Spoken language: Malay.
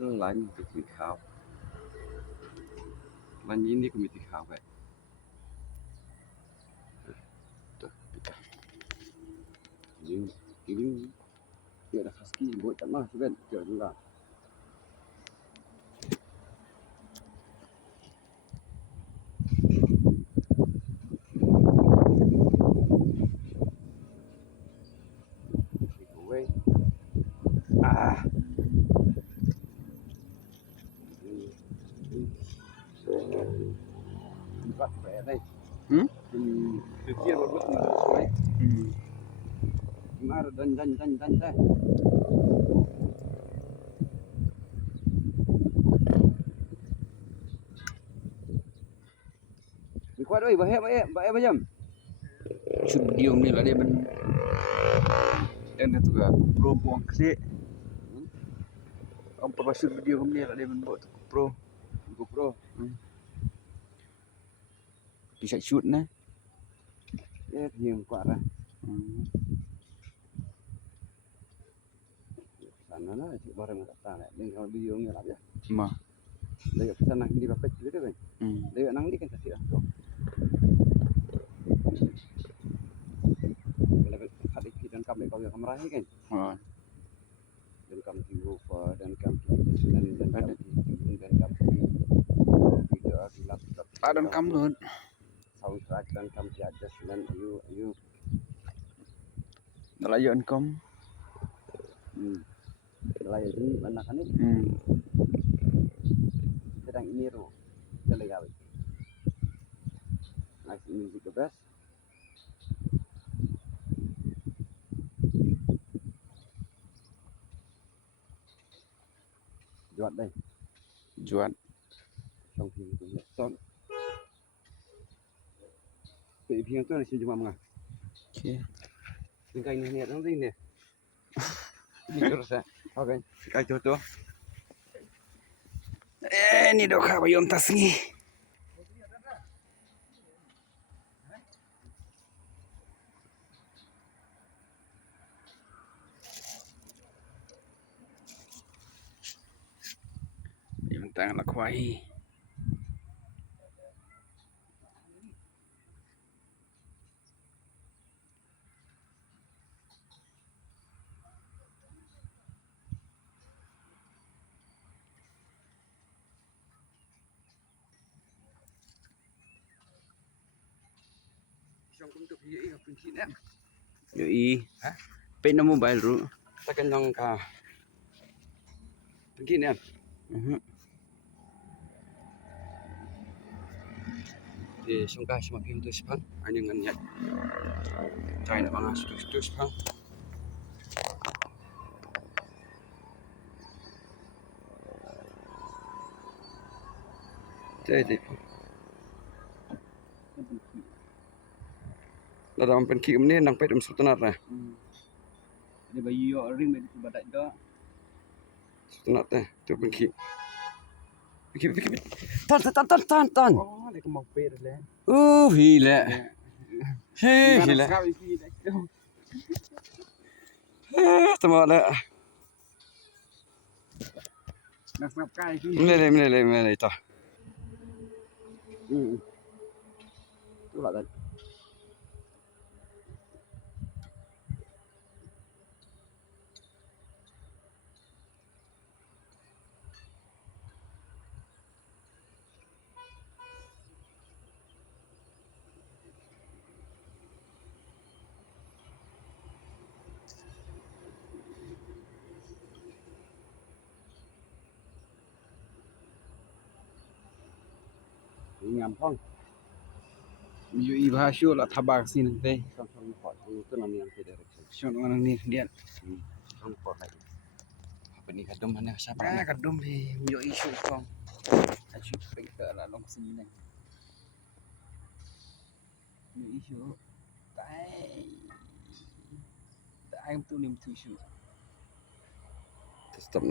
cái lạnh thì bị khảo lạnh ini cũng bị khảo vậy ini dia ada husky buat tak mah kan dia juga vắt vẻ đây từ kia một bước xuống mà đần đây đi qua đây bà em nhầm Studio ni lah dia dan tu juga pro buang klik. Ông pro shoot video ni lah dia buat pro. GoPro Bisa shoot nah. Nhiều quả ra sana itu barang tak nak dengan video ni lah ya Mah. Dia sana di bawah itu kan dia nang di kan kasih lah kalau ada kita dan kamera ni kan dan kam TV dan kam dan kam video laptop Ada kam luôn. soundtrack dan kam adjust dan you Kalau you kom. Layar ini anak ni sedang ini ro terlegal nice music the best juat đây Jual. trong phim tôi nhận son bị phim tôi là xin cho mama Okay. bên cạnh này nó gì nè đi cho ra ok cái chỗ tôi Ni dah kau bayom tas ni. Dia mentang nak khwai. trong công tục gì gặp phương em Yoi. Pen nama mobile ru. ta cần nong cả phương em thì xong ca sama phim tôi sepang anh ngân nhận trai là bằng tôi sepang thế thì là dalam penkim ni nang pedem sultanat lah Dia bayi ring di badak dah. sultanat tu penkim tan Oh, dia kemau per le. gila hei gila tama ada Nak snap kai ki. Mele ta tu lah tadi ngam phong Yoi bahasyo lah tabak sini teh. xong khỏi tu là niang ke direction Shot orang ni dia. xong khỏi lại apa ni kadum mana siapa Ah, nak kadum yoi shoot kong. Shoot pengke lah long sini ni. Yoi shoot. Tai tu ni tu shoot. stop